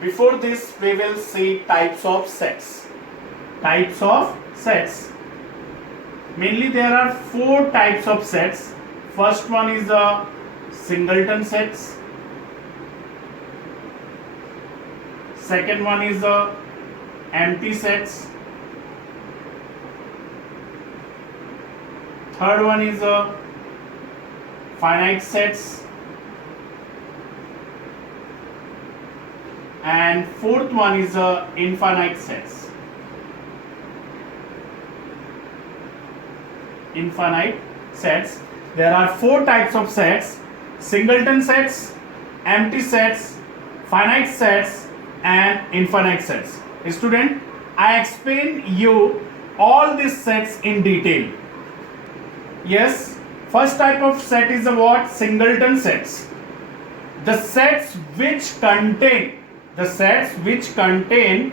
Before this, we will see types of sets. Types of sets. Mainly there are four types of sets. First one is the singleton sets. Second one is the empty sets. Third one is the finite sets. And fourth one is the infinite sets. Infinite sets. There are four types of sets: singleton sets, empty sets, finite sets, and infinite sets. Student, I explain you all these sets in detail. Yes, first type of set is the what? Singleton sets. The sets which contain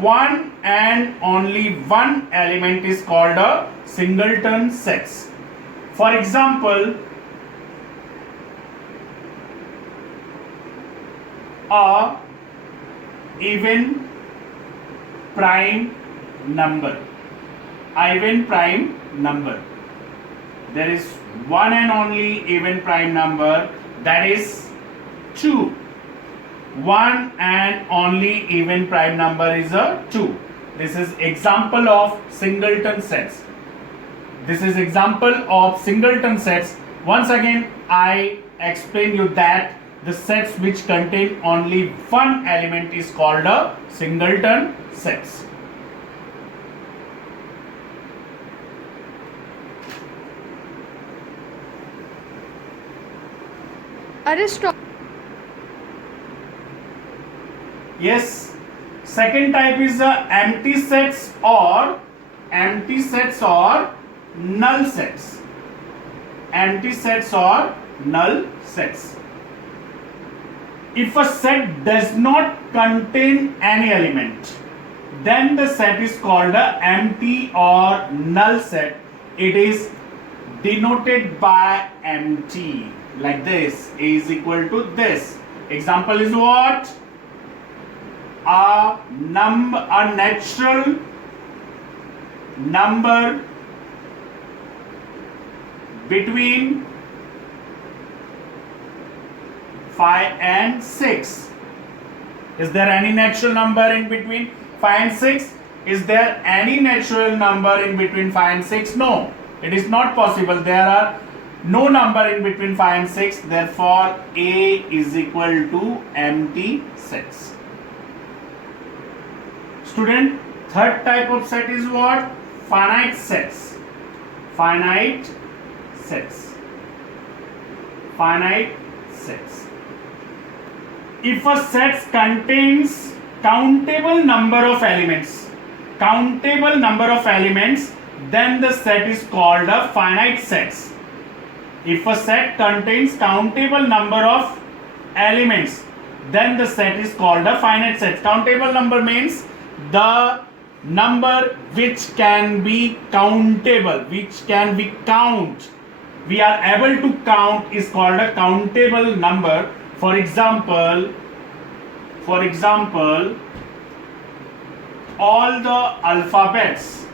one and only one element is called a singleton sets. For example, a even prime number. Even prime number. There is one and only even prime number, that is 2. One and only even prime number is a 2. This is example of singleton sets. This is example of singleton sets. Once again, I explain you that the sets which contain only one element is called a singleton sets. Yes, second type is the empty sets or null sets. Empty sets or null sets. If a set does not contain any element, then the set is called a empty or null set. It is denoted by empty, like this. A is equal to this. Example is what? A natural number between 5 and 6. Is there any natural number in between 5 and 6? Is there any natural number in between 5 and 6? No, it is not possible. There are no number in between 5 and 6. Therefore, A is equal to empty sets. Student, third type of set is what? Finite sets. Finite sets. Finite sets. If a set contains countable number of elements, then the set is called a finite sets. If a set contains countable number of elements, then the set is called a finite set. Countable number means the number which can be countable, which can be count. We are able to count is called a countable number. For example, all the alphabets.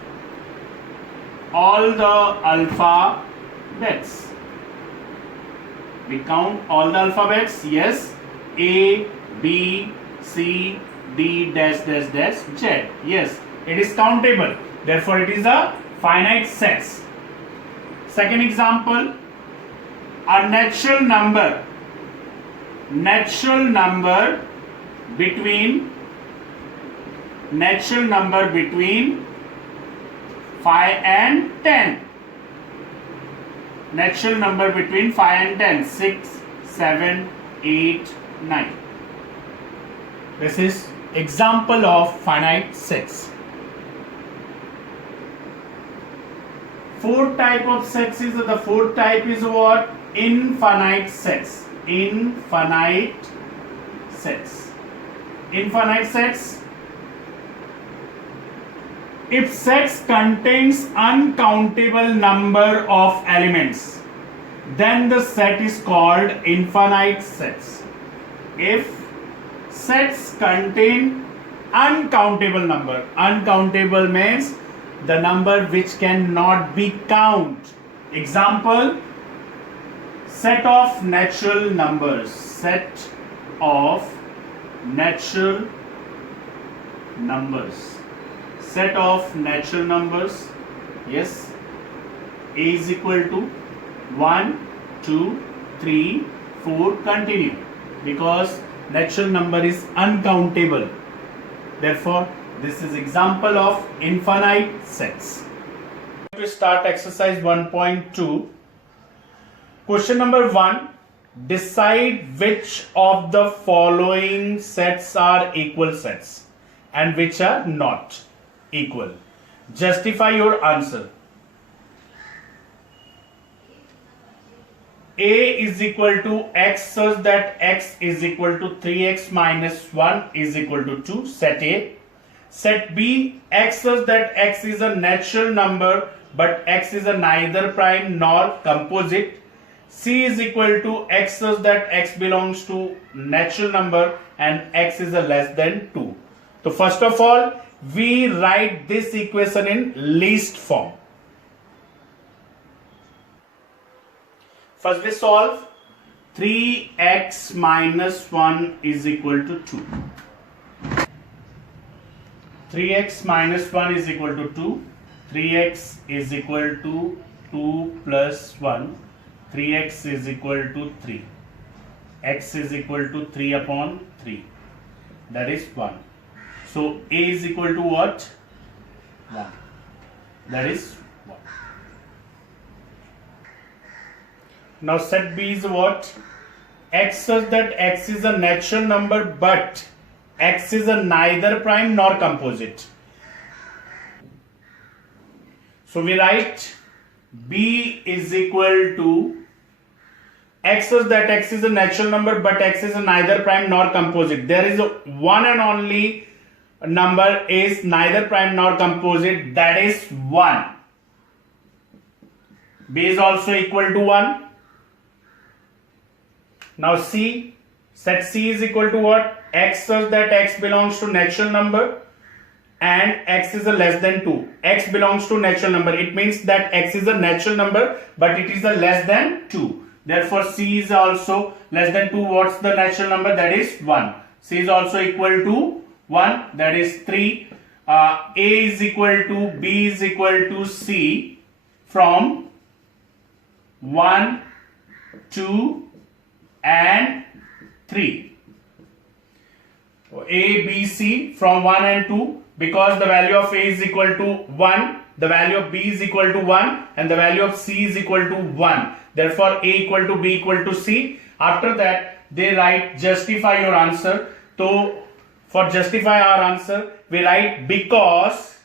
We count all the alphabets. Yes, A, B, C, D dash dash dash Z. Yes, it is countable. Therefore, it is a finite sets. Second example, a natural number between 5 and 10. Natural number between 5 and 10. 6, 7, 8, 9. This is example of finite sets. Fourth type of sets is what? Infinite sets. Infinite sets. If sets contains uncountable number of elements, then the set is called infinite sets. If sets contain uncountable number. Uncountable means the number which cannot be counted. Example, set of natural numbers. Set of natural numbers. Set of natural numbers. Yes. A is equal to 1, 2, 3, 4, continue. Because natural number is uncountable. Therefore, this is example of infinite sets. To start exercise 1.2. Question number 1. Decide which of the following sets are equal sets and which are not equal. Justify your answer. A is equal to x such that x is equal to 3x minus 1 is equal to 2. Set A. Set B, x such that x is a natural number but x is a neither prime nor composite. C is equal to x such that x belongs to natural number and x is a less than 2. So first of all, we write this equation in least form. First we solve. 3x minus 1 is equal to 2. 3x minus 1 is equal to 2. 3x is equal to 2 plus 1. 3x is equal to 3. X is equal to 3 upon 3. That is 1. So A is equal to what? 1. That is 1. Now set B is what? X such that x is a natural number but x is a neither prime nor composite. So we write B is equal to x such that x is a natural number but x is a neither prime nor composite. There is a one and only number is neither prime nor composite, that is 1. B is also equal to 1. Now C, set C is equal to what? X such that x belongs to natural number and x is a less than 2. X belongs to natural number. It means that x is a natural number but it is a less than 2. Therefore C is also less than 2. What's the natural number? That is 1. C is also equal to 1. That is 3. A is equal to B is equal to C from 1, 2 and 3. A, B, C from 1 and 2, because the value of A is equal to 1, the value of B is equal to 1 and the value of C is equal to 1. Therefore A equal to B equal to C. After that they write justify your answer. So for justify our answer we write because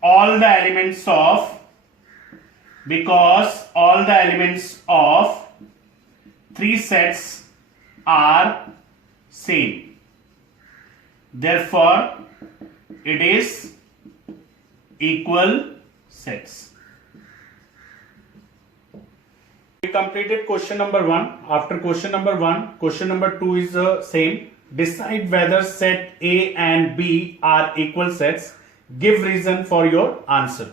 all the elements of 3 sets are same. Therefore, it is equal sets. We completed question number 1. After question number 1, question number 2 is the same. Decide whether set A and B are equal sets. Give reason for your answer.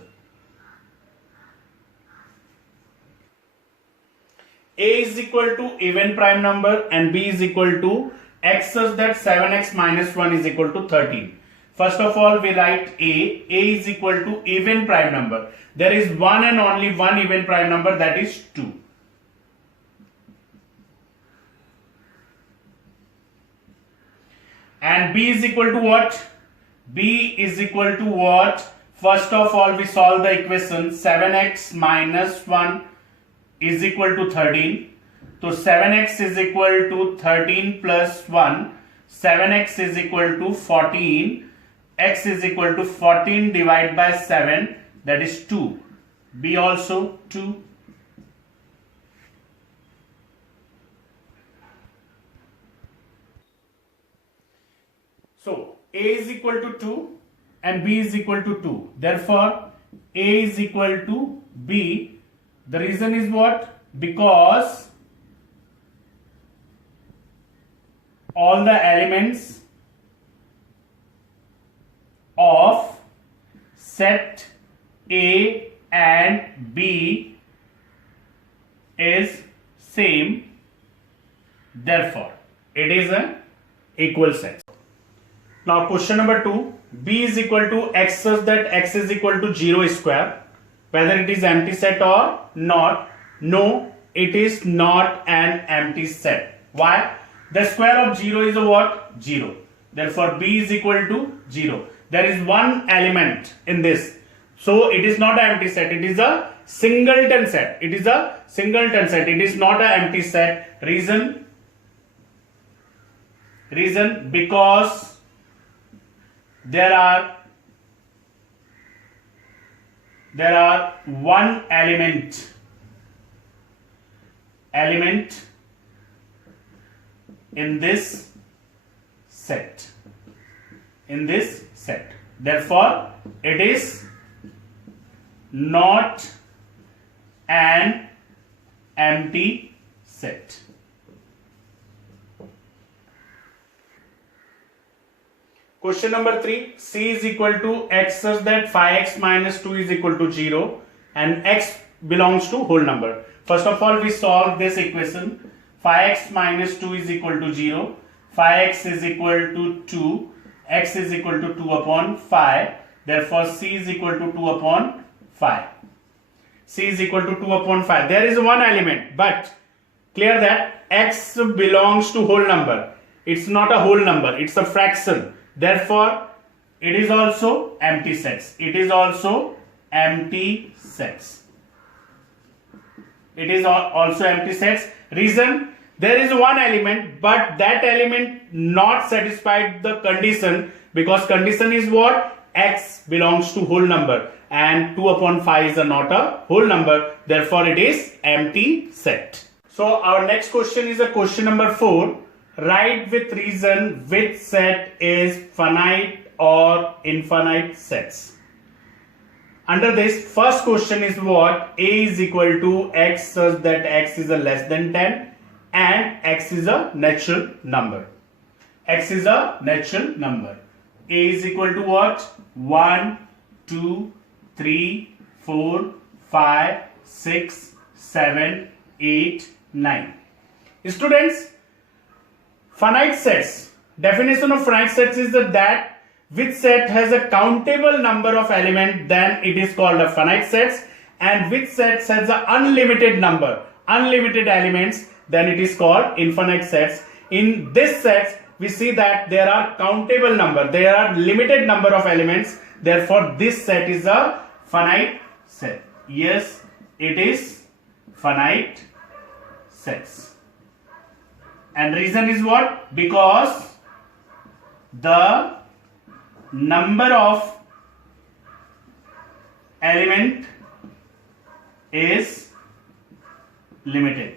A is equal to even prime number and B is equal to x such that 7x minus 1 is equal to 13. First of all, we write A. A is equal to even prime number. There is one and only one even prime number, that is 2. And B is equal to what? B is equal to what? First of all, we solve the equation. 7x minus 1 is equal to 13. So 7x is equal to 13 plus 1. 7x is equal to 14. X is equal to 14 divided by 7, that is 2. B also 2. So A is equal to 2 and B is equal to 2. Therefore A is equal to B. The reason is what? Because all the elements of set A and B is same, therefore it is an equal set. Now question number 2, B is equal to X such that X is equal to 0 square, whether it is empty set or not. No, it is not an empty set. Why? The square of 0 is a what? 0. Therefore B is equal to 0. There is one element in this, so it is not an empty set, it is a singleton set. It is a singleton set, it is not an empty set. Reason because there are one element in this set, therefore it is not an empty set. Question number 3, C is equal to X such that 5x minus 2 is equal to 0 and X belongs to whole number. First of all, we solve this equation. 5x minus 2 is equal to 0, 5x is equal to 2, x is equal to 2 upon 5, therefore C is equal to 2 upon 5. C is equal to 2 upon 5. There is one element, but clear that x belongs to whole number. It's not a whole number, it's a fraction. Therefore, it is also empty sets. It is also empty sets. It is also empty sets. Reason, there is one element, but that element not satisfied the condition, because condition is what? X belongs to whole number and 2 upon 5 is not a whole number. Therefore, it is empty set. So, our next question is a question number 4. Write with reason which set is finite or infinite sets. Under this, first question is what? A is equal to X such that X is a less than 10 and X is a natural number. X is a natural number. A is equal to what? 1, 2, 3, 4, 5, 6, 7, 8, 9. Students, finite sets. Definition of finite sets is that which set has a countable number of elements, then it is called a finite sets, and which set has an unlimited number, unlimited elements, then it is called infinite sets. In this sets, we see that there are countable number, there are limited number of elements, therefore this set is a finite set. Yes, it is finite sets. And reason is what? Because the number of element is limited.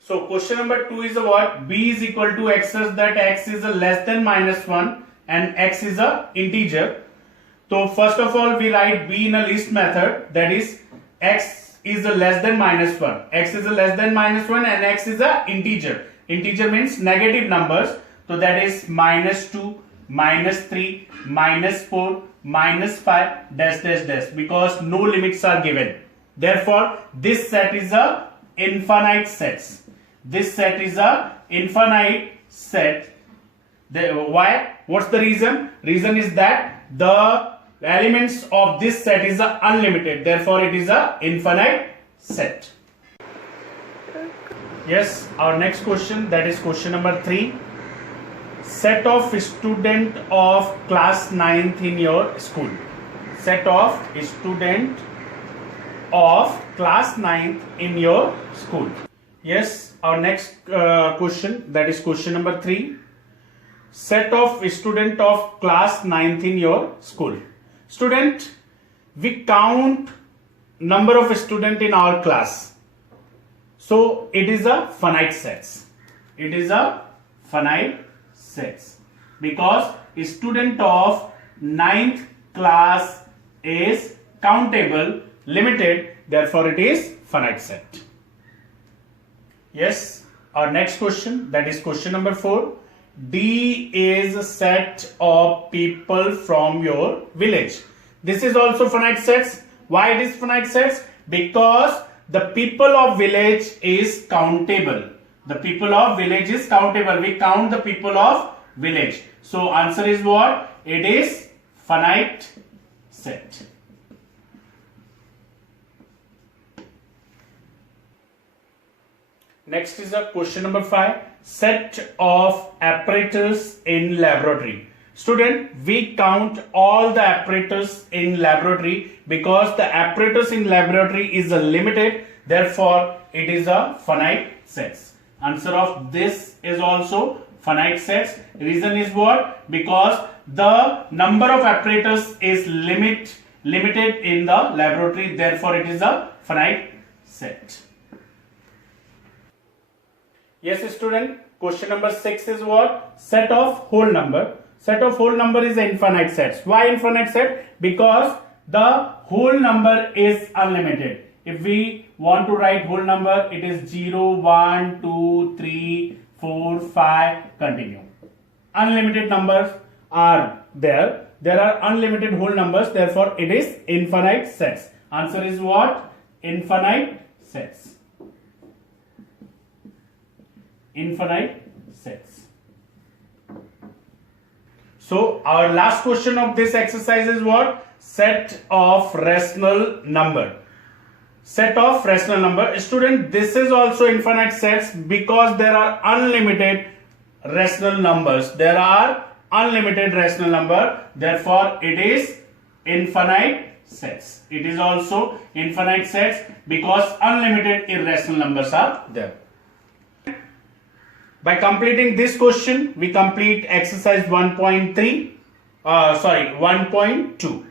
So question number 2 is what? B is equal to X such that X is a less than minus 1 and X is a integer. So first of all, we write B in a list method, that is X is a less than minus 1. X is a less than minus 1 and X is a integer. Integer means negative numbers. So that is minus 2, minus 3, minus 4, minus 5, dash dash dash, because no limits are given. Therefore, this set is a infinite sets. This set is a infinite set. Why? What's the reason? Reason is that the elements of this set is unlimited. Therefore, it is a infinite set. Yes, our next question, that is question number 3. Set of student of class 9th in your school. Set of student of class 9th in your school. Yes, our next question, that is question number 3. Set of student of class 9th in your school. Student, we count number of student in our class. So it is a finite sets. It is a finite sets because student of 9th class is countable, limited, therefore it is finite set. Yes, our next question, that is question number 4. D is a set of people from your village. This is also finite sets. Why it is finite sets? Because the people of village is countable. The people of village is countable. We count the people of village. So answer is what? It is finite set. Next is a question number 5. Set of apparatus in laboratory. Student, we count all the apparatus in laboratory because the apparatus in laboratory is a limited, therefore it is a finite sets. Answer of this is also finite sets. Reason is what? Because the number of apparatus is limited in the laboratory, therefore it is a finite set. Yes, student, question number 6 is what? Set of whole number. Set of whole number is infinite sets. Why infinite set? Because the whole number is unlimited. If we want to write whole number, it is 0, 1, 2, 3, 4, 5, continue. Unlimited numbers are there. There are unlimited whole numbers, therefore it is infinite sets. Answer is what? Infinite sets. Infinite sets. So our last question of this exercise is what? Set of rational number. Set of rational number. Student, this is also infinite sets because there are unlimited rational numbers. There are unlimited rational number. Therefore, it is infinite sets. It is also infinite sets because unlimited irrational numbers are there. By completing this question, we complete exercise 1.2.